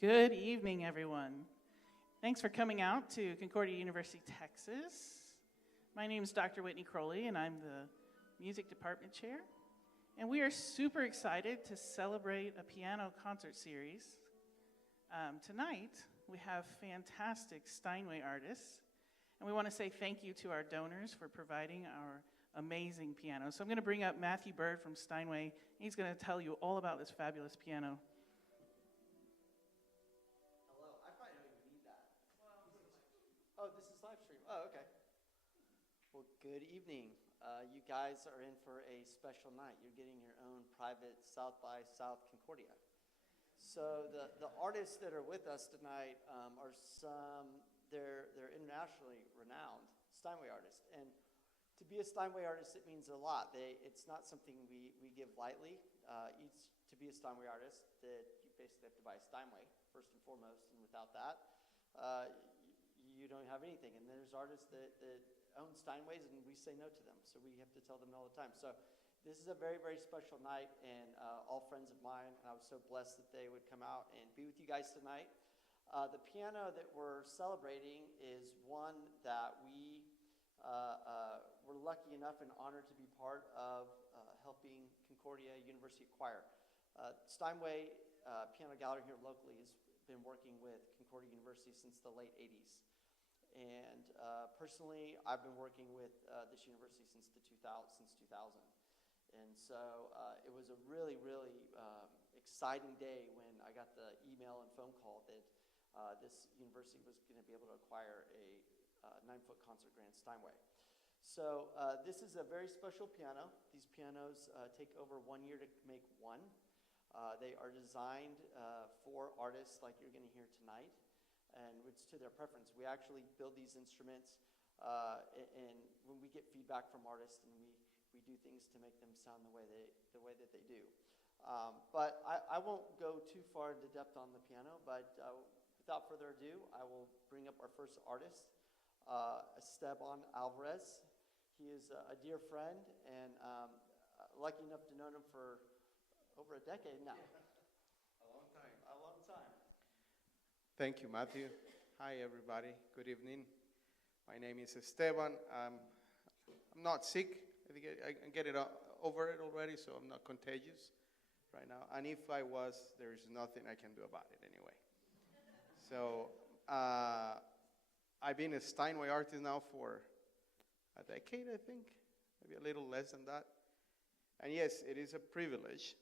Good evening, everyone. Thanks for coming out to Concordia University, Texas. My name is Dr. Whitney Crowley, and I'm the music department chair. And we are super excited to celebrate a piano concert series. Tonight, we have fantastic Steinway artists, and we want to say thank you to our donors for providing our amazing piano. So I'm going to bring up Matthew Bird from Steinway. He's going to tell you all about this fabulous piano. Oh, this is live stream. Oh, okay. Well, good evening. You guys are in for a special night. You're getting your own private South by South Concordia. So the artists that are with us tonight are they're internationally renowned Steinway artists. And to be a Steinway artist, it means a lot. It's not something we give lightly. To be a Steinway artist, that you basically have to buy a Steinway, first and foremost, and without that, you don't have anything. And there's artists that own Steinways, and we say no to them. So we have to tell them all the time. So this is a very, very special night, and all friends of mine. And I was so blessed that they would come out and be with you guys tonight. The piano that we're celebrating is one that we were lucky enough and honored to be part of helping Concordia University acquire. Steinway Piano Gallery here locally has been working with Concordia University since the late 80s. And personally, I've been working with this university since 2000. And so it was a really, really exciting day when I got the email and phone call that this university was going to be able to acquire a 9-foot concert grand Steinway. So this is a very special piano. These pianos take over 1 year to make one. They are designed for artists like you're going to hear tonight. And it's to their preference. We actually build these instruments, and when we get feedback from artists, and we do things to make them sound the way that they do. But I won't go too far into depth on the piano. But without further ado, I will bring up our first artist, Esteban Alvarez. He is a dear friend, and lucky enough to know him for over a decade now. A long time. A long time. Thank you, Matthew. Hi, everybody. Good evening. My name is Esteban. I'm not sick. I think I get it over it already, so I'm not contagious right now. And if I was, there is nothing I can do about it anyway. So I've been a Steinway artist now for a decade, I think, maybe a little less than that. And yes, it is a privilege.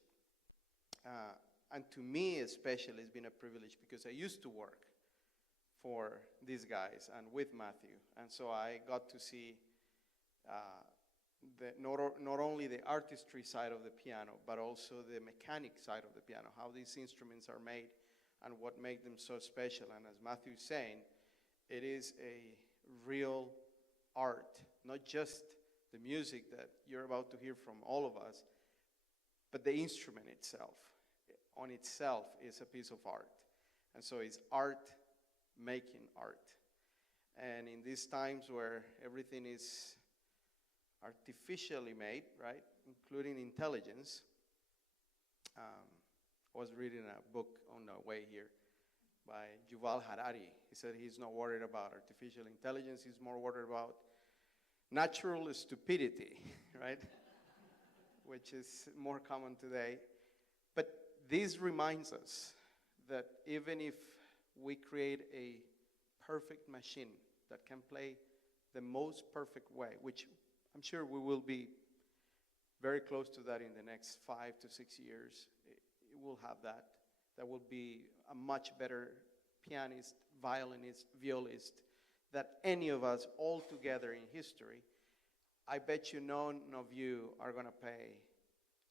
And to me especially, it's been a privilege because I used to work for these guys and with Matthew. And so I got to see not only the artistry side of the piano, but also the mechanic side of the piano, how these instruments are made and what makes them so special. And as Matthew is saying, it is a real art, not just the music that you're about to hear from all of us, but the instrument itself. On itself is a piece of art. And so it's art making art. And in these times where everything is artificially made, right, including intelligence, I was reading a book on the way here by Yuval Harari. He said he's not worried about artificial intelligence, he's more worried about natural stupidity, right? Which is more common today. But this reminds us that even if we create a perfect machine that can play the most perfect way, which I'm sure we will be very close to that in the next 5 to 6 years, it will have that. That will be a much better pianist, violinist, violist than any of us all together in history. I bet you none of you are going to pay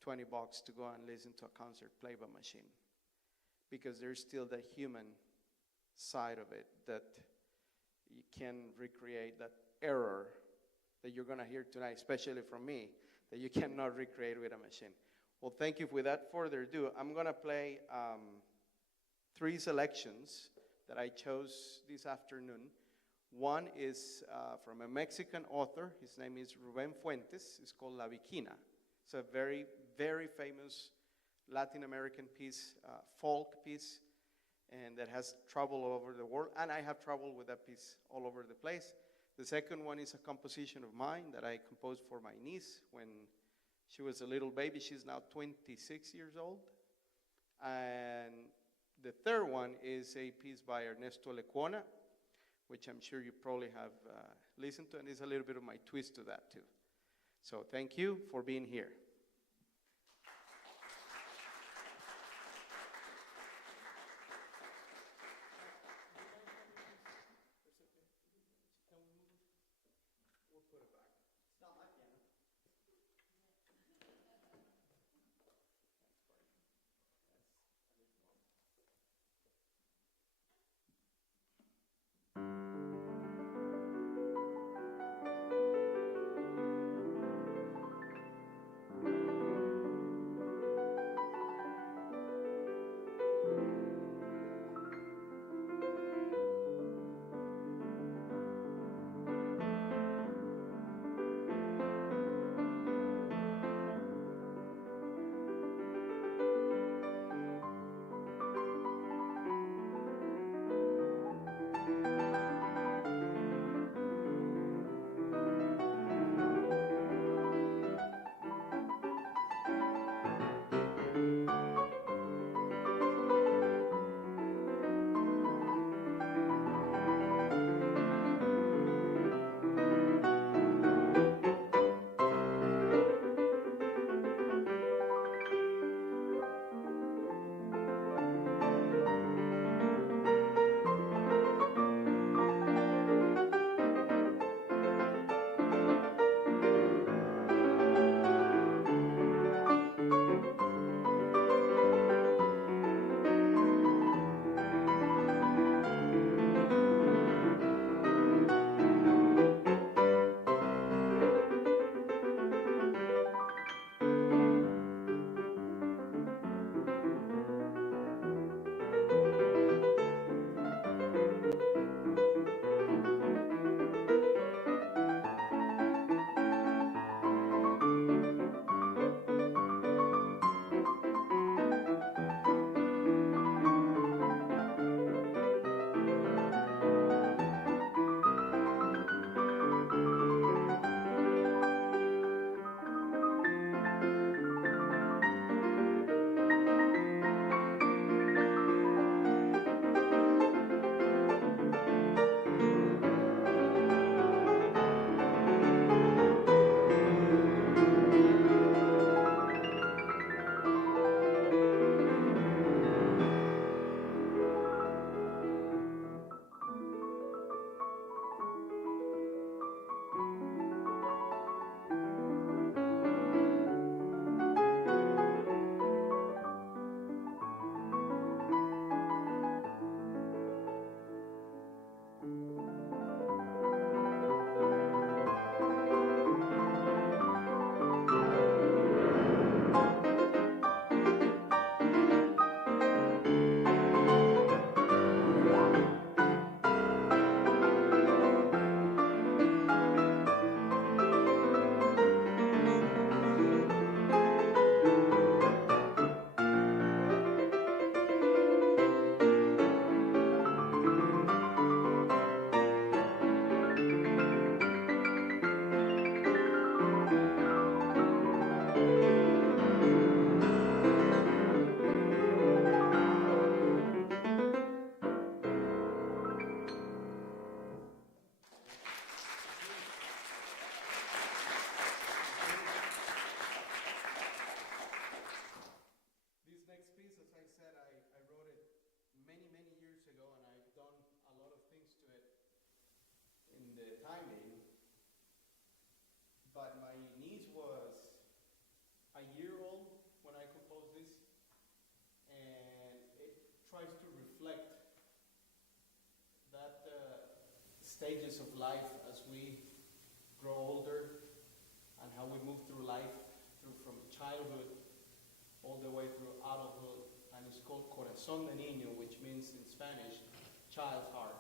$20 to go and listen to a concert played by machine, because there's still the human side of it that you can recreate, that error that you're going to hear tonight, especially from me, that you cannot recreate with a machine. Well, thank you. Without further ado, I'm going to play 3 selections that I chose this afternoon. One is from a Mexican author. His name is Rubén Fuentes. It's called La Viquina. It's a very, very famous Latin American piece, folk piece. and that has traveled all over the world, and I have traveled with that piece all over the place. The second one is a composition of mine that I composed for my niece when she was a little baby. She's now 26 years old. And the third one is a piece by Ernesto Lecuona, which I'm sure you probably have listened to, and there's a little bit of my twist to that too. So thank you for being here. Stages of life as we grow older and how we move through life, from childhood all the way through adulthood, and it's called Corazón de Niño, which means in Spanish, child's heart.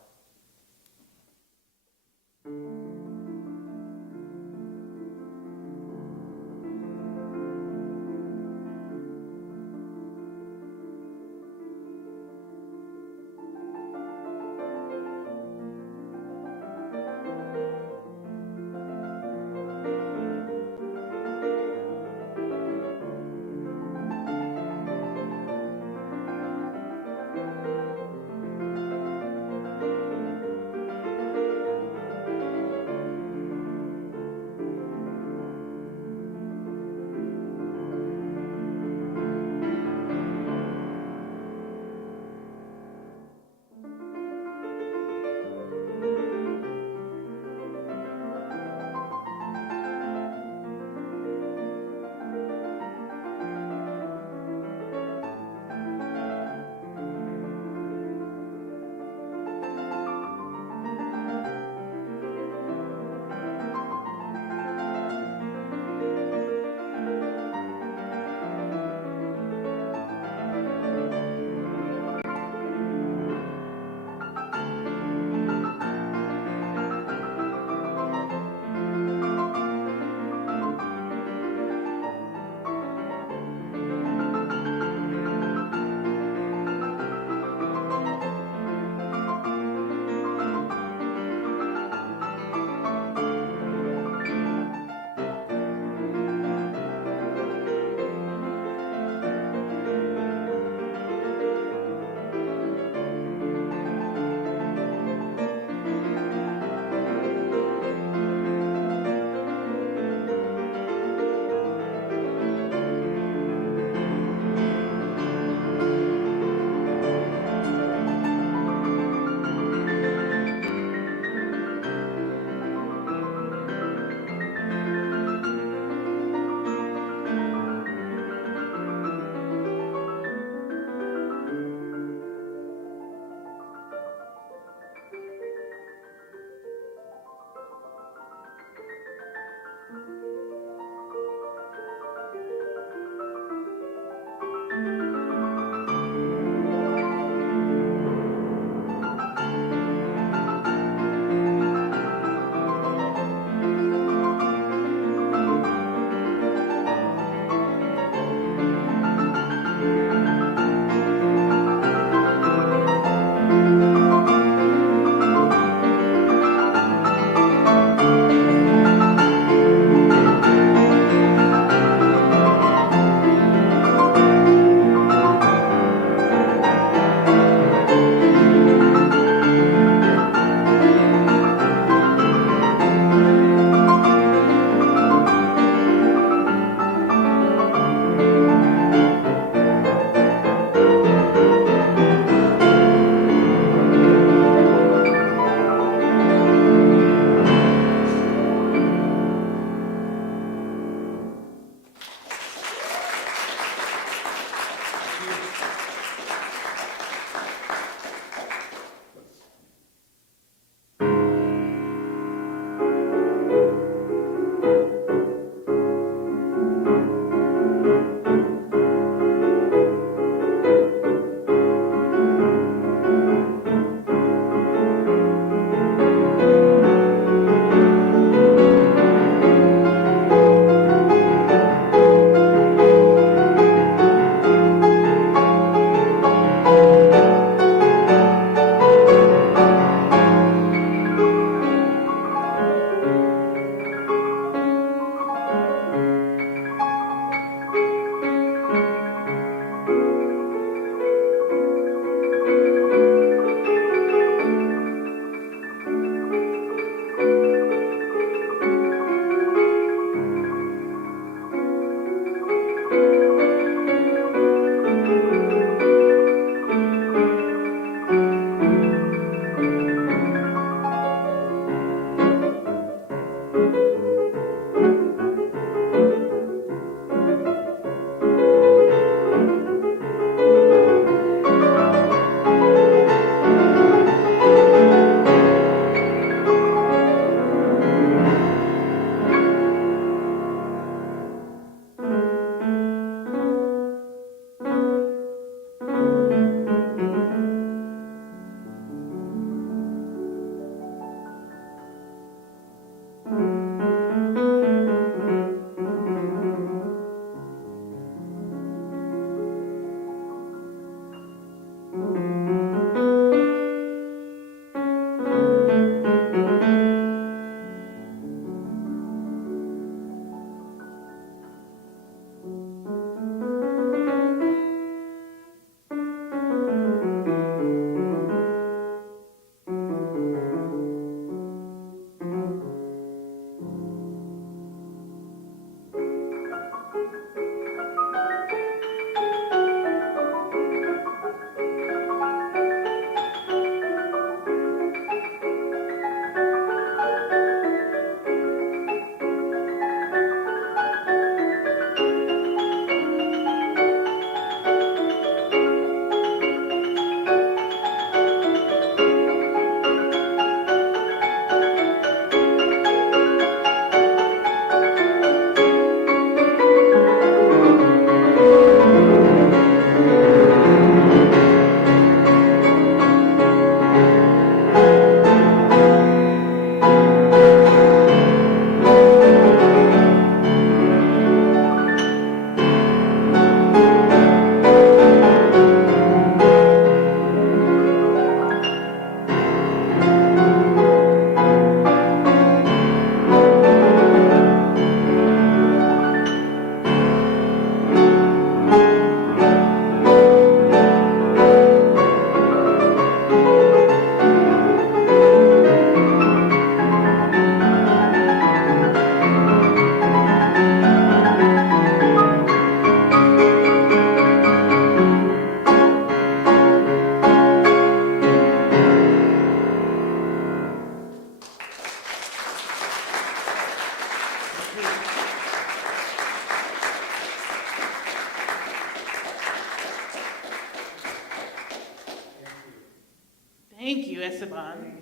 Thank you, Esteban.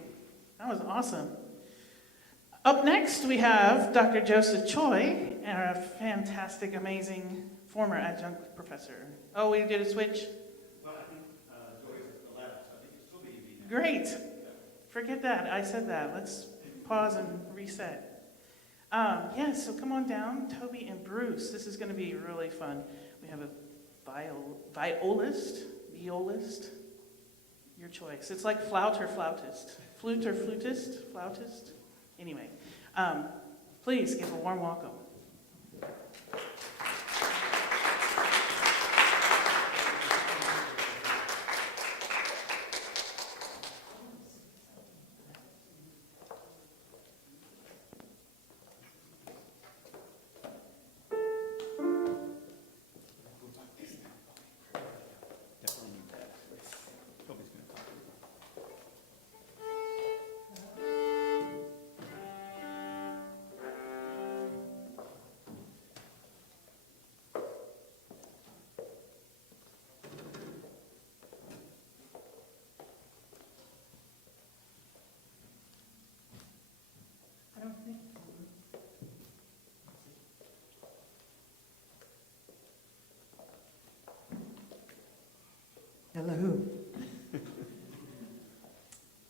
That was awesome. Up next, we have Dr. Joseph Choi, our fantastic, amazing former adjunct professor. Oh, we did a switch? Well, I think Joy's at the left, so I think it's Toby would be next. Great. Forget that. I said that. Let's pause and reset. So come on down, Toby and Bruce. This is going to be really fun. We have a violist, your choice. It's like flout or flautist. Flute or flutist, flautist. Anyway, please give a warm welcome. Definitely need that. Toby's going to talk. I don't think. Hello.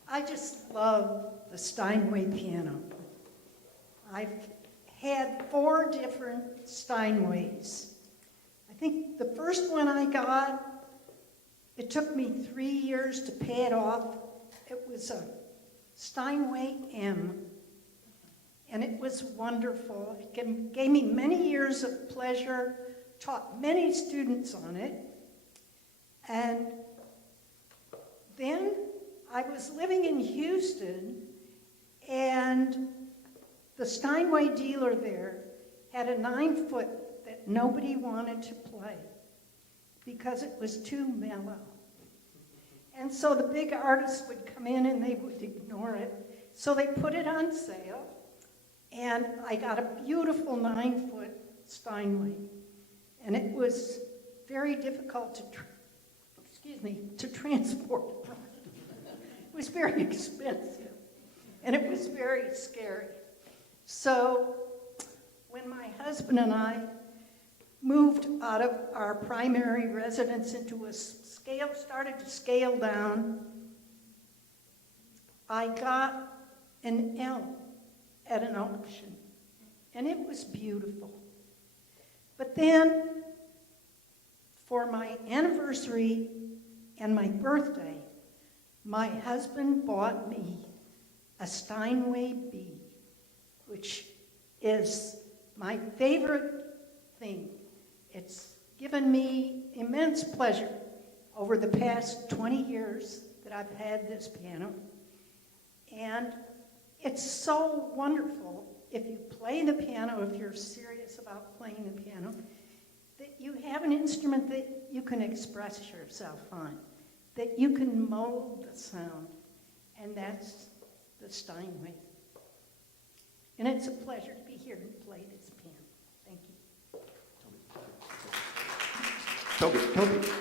I just love the Steinway piano. I've had 4 different Steinways. I think the first one I got, it took me 3 years to pay it off. It was a Steinway M, and it was wonderful. It gave me many years of pleasure, taught many students on it, and then I was living in Houston, and the Steinway dealer there had a 9-foot that nobody wanted to play because it was too mellow. And so the big artists would come in and they would ignore it. So they put it on sale, and I got a beautiful 9-foot Steinway. And it was very difficult to transport. It was very expensive, and it was very scary. So when my husband and I moved out of our primary residence into started to scale down, I got an L at an auction, and it was beautiful. But then, for my anniversary and my birthday, my husband bought me a Steinway B, which is my favorite thing. It's given me immense pleasure over the past 20 years that I've had this piano. And it's so wonderful if you play the piano, if you're serious about playing the piano, that you have an instrument that you can express yourself on, that you can mold the sound, and that's the Steinway. And it's a pleasure to be here and play this piano. Thank you. Toby,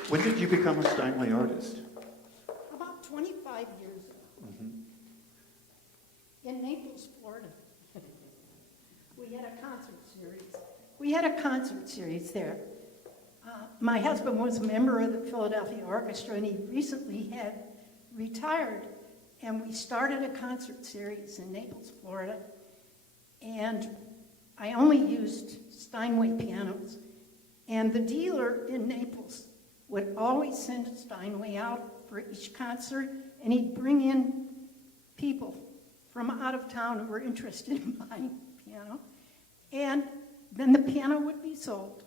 when did you become a Steinway artist? About 25 years ago, in Naples, Florida. We had a concert series there. My husband was a member of the Philadelphia Orchestra, and he recently had retired. And we started a concert series in Naples, Florida. And I only used Steinway pianos. And the dealer in Naples would always send a Steinway out for each concert, and he'd bring in people from out of town who were interested in buying the piano. And then the piano would be sold.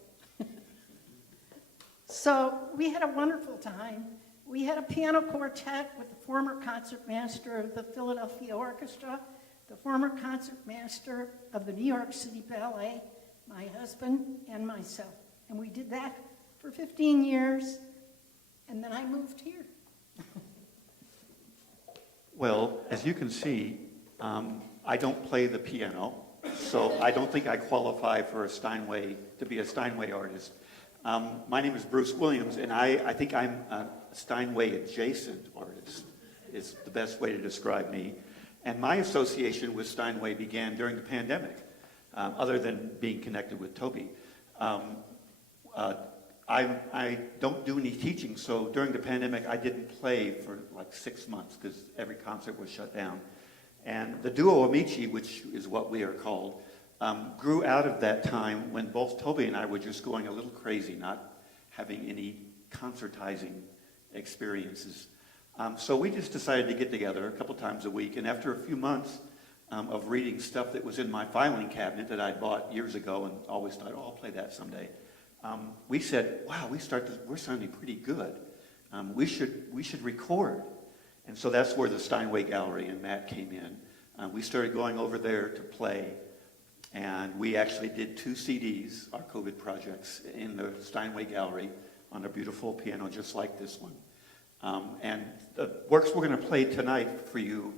So we had a wonderful time. We had a piano quartet with the former concertmaster of the Philadelphia Orchestra, the former concertmaster of the New York City Ballet, my husband, and myself. And we did that for 15 years, and then I moved here. Well, as you can see, I don't play the piano, so I don't think I qualify for to be a Steinway artist. My name is Bruce Williams, and I think I'm a Steinway adjacent artist. is the best way to describe me. And my association with Steinway began during the pandemic, other than being connected with Toby. I don't do any teaching, so during the pandemic I didn't play for like 6 months because every concert was shut down. And the duo Amici, which is what we are called, grew out of that time when both Toby and I were just going a little crazy, not having any concertizing experiences. So we just decided to get together a couple times a week, and after a few months of reading stuff that was in my filing cabinet that I'd bought years ago and always thought, oh, I'll play that someday, we said, wow, we're sounding pretty good. We should record. And so that's where the Steinway Gallery and Matt came in. We started going over there to play, and we actually did 2 CDs, our COVID projects, in the Steinway Gallery on a beautiful piano just like this one. And the works we're going to play tonight for you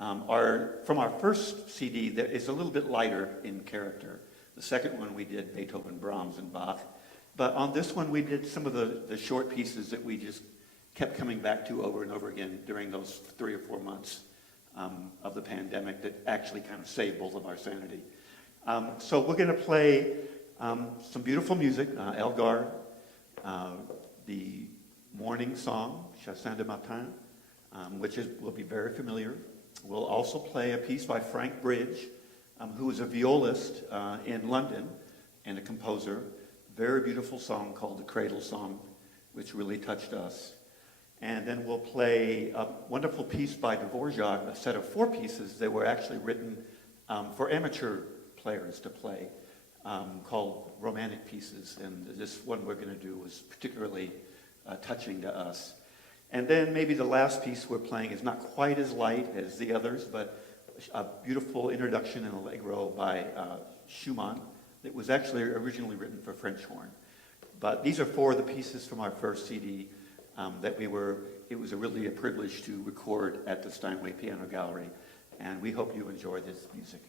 are from our first CD that is a little bit lighter in character. The second one we did Beethoven, Brahms, and Bach. But on this one we did some of the short pieces that we just kept coming back to over and over again during those 3 or 4 months of the pandemic that actually kind of saved both of our sanity. So we're going to play some beautiful music, Elgar, the morning song, Chassin de Matin, which will be very familiar. We'll also play a piece by Frank Bridge, who is a violist in London and a composer. Very beautiful song called The Cradle Song, which really touched us. And then we'll play a wonderful piece by Dvorak, a set of 4 pieces that were actually written for amateur players to play, called Romantic Pieces. And this one we're going to do was particularly touching to us. And then maybe the last piece we're playing is not quite as light as the others, but a beautiful introduction in Allegro by Schumann that was actually originally written for French horn. But these are 4 of the pieces from our first CD that it was really a privilege to record at the Steinway Piano Gallery. And we hope you enjoy this music.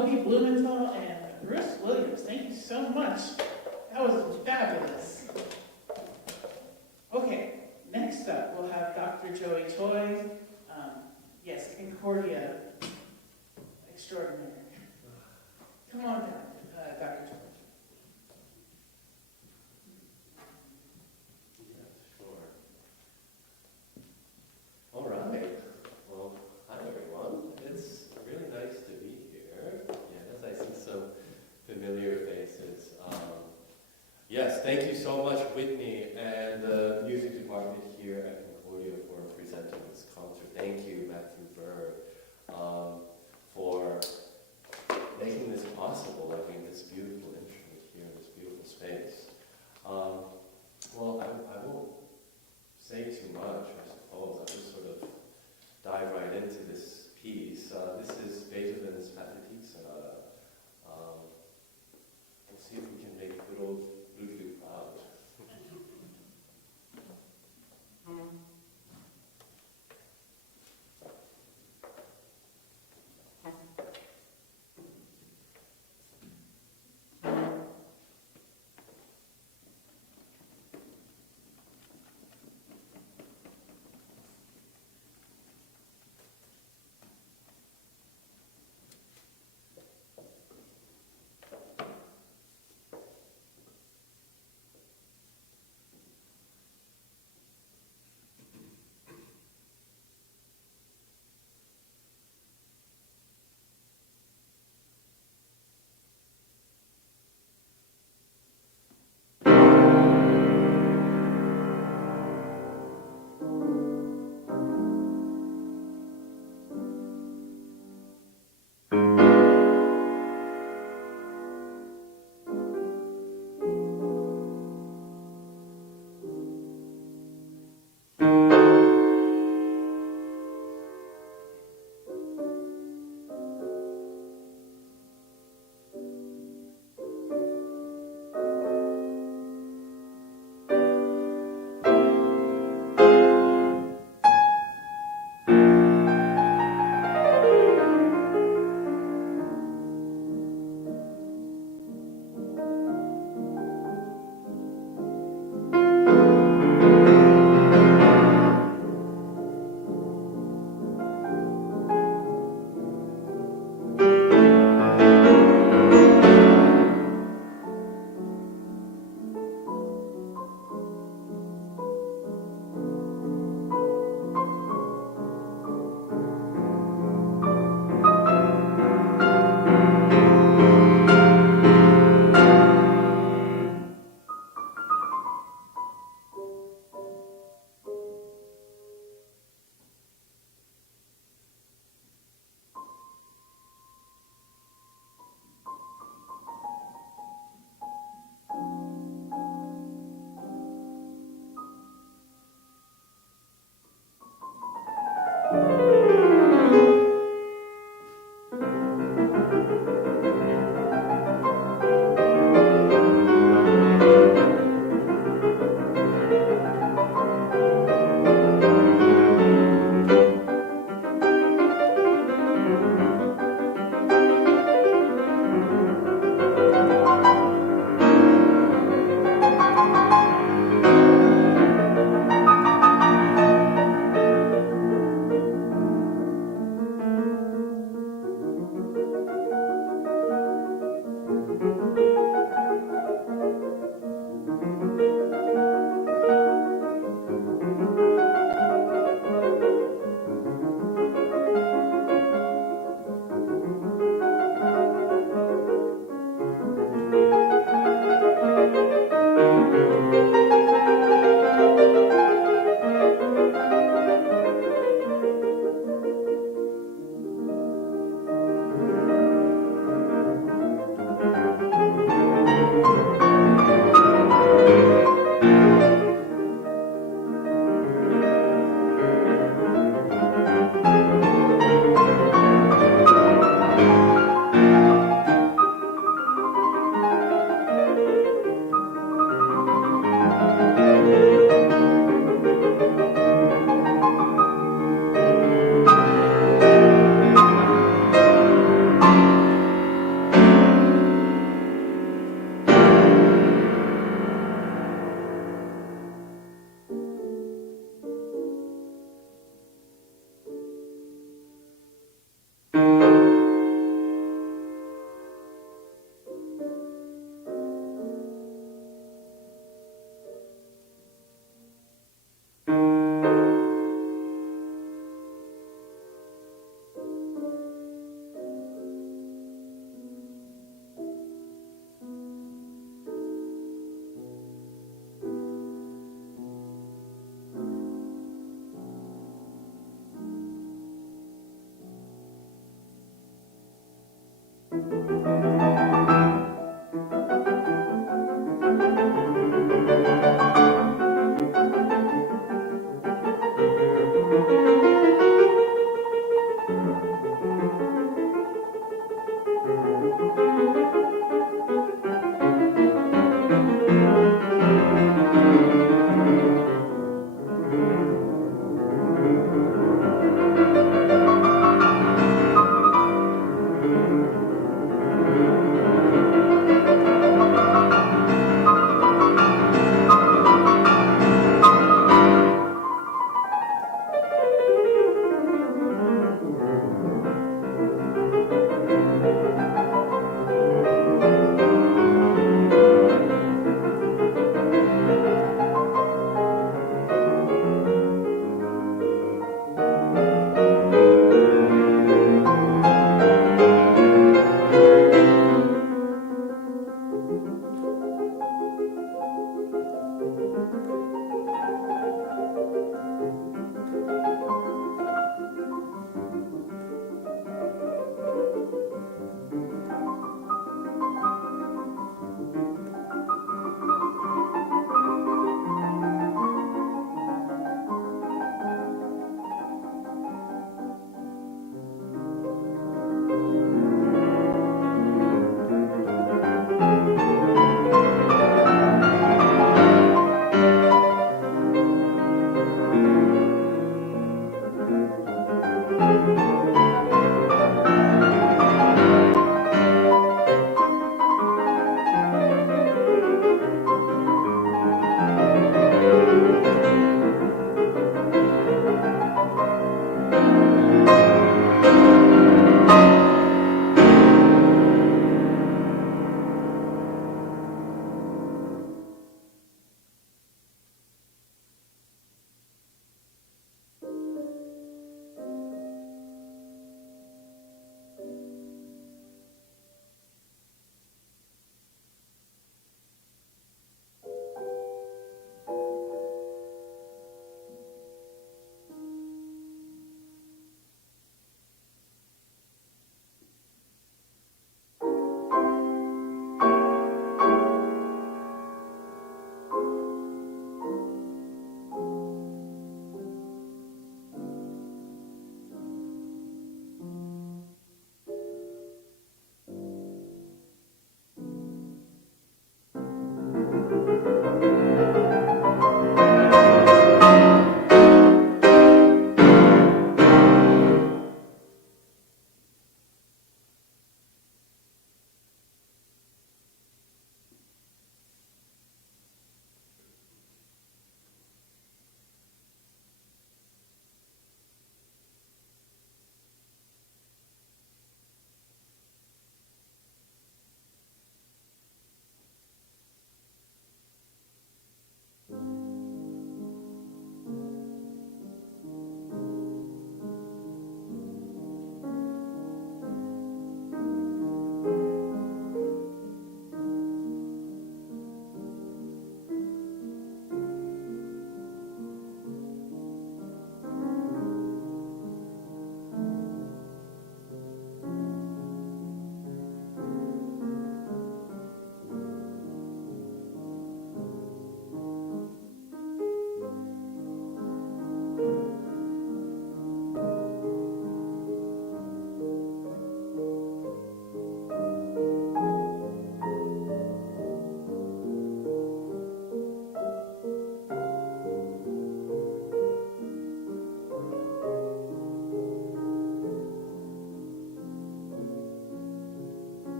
Toby Blumenthal and Bruce Williams. Thank you so much. That was fabulous. Okay, next up we'll have Dr. Joey Choi. Yes, Concordia extraordinary. Come on down, Dr. Choi. Sure. All right. Well, hi everyone. It's really nice to be here. Yes, I see some familiar faces. Yes, thank you so much, Whitney, and the music department here at Concordia for presenting this concert. Thank you, Matthew Berg, for making this possible, like in this beautiful instrument here in this beautiful space. Well, I won't say too much, I suppose. I'll just sort of dive right into this piece. This is Beethoven's Pathetique Sonata. We'll see if we can make good old Ludwig proud.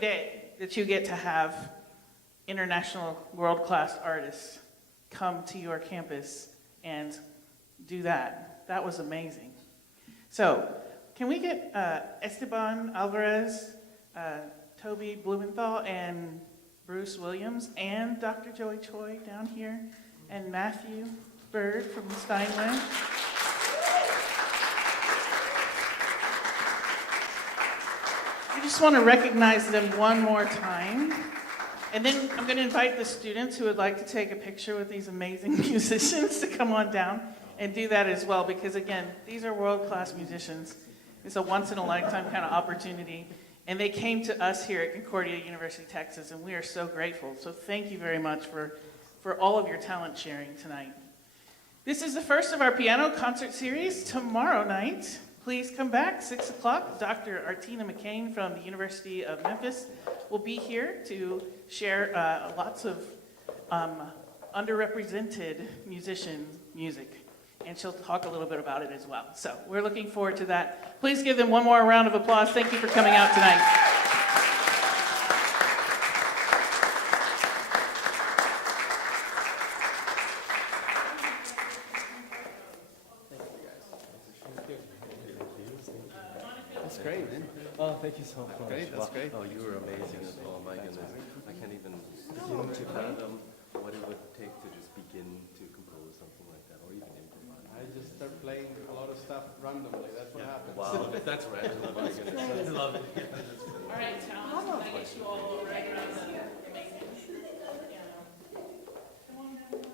great day that you get to have international world-class artists come to your campus and do that. That was amazing. So, can we get Esteban Alvarez, Toby Blumenthal, and Bruce Williams, and Dr. Joey Choi down here, and Matthew Bird from Steinway? I just want to recognize them one more time. And then I'm going to invite the students who would like to take a picture with these amazing musicians to come on down and do that as well, because again, these are world-class musicians. It's a once-in-a-lifetime kind of opportunity. And they came to us here at Concordia University, Texas, and we are so grateful. So thank you very much for all of your talent sharing tonight. This is the first of our piano concert series. Tomorrow night, please come back, 6 o'clock. Dr. Artina McCain from the University of Memphis will be here to share lots of underrepresented musician music. And she'll talk a little bit about it as well. So we're looking forward to that. Please give them one more round of applause. Thank you for coming out tonight. That's great, man. Oh, thank you so much. Great, that's great. Oh, you were amazing as well. My goodness. I can't even begin to fathom what it would take to just begin to compose something like that, or even improvise. I just start playing a lot of stuff randomly. That's what happens. Wow, if that's random, my goodness. I love it. All right, talent. Can I get you all right around the amazing piano? Come on down.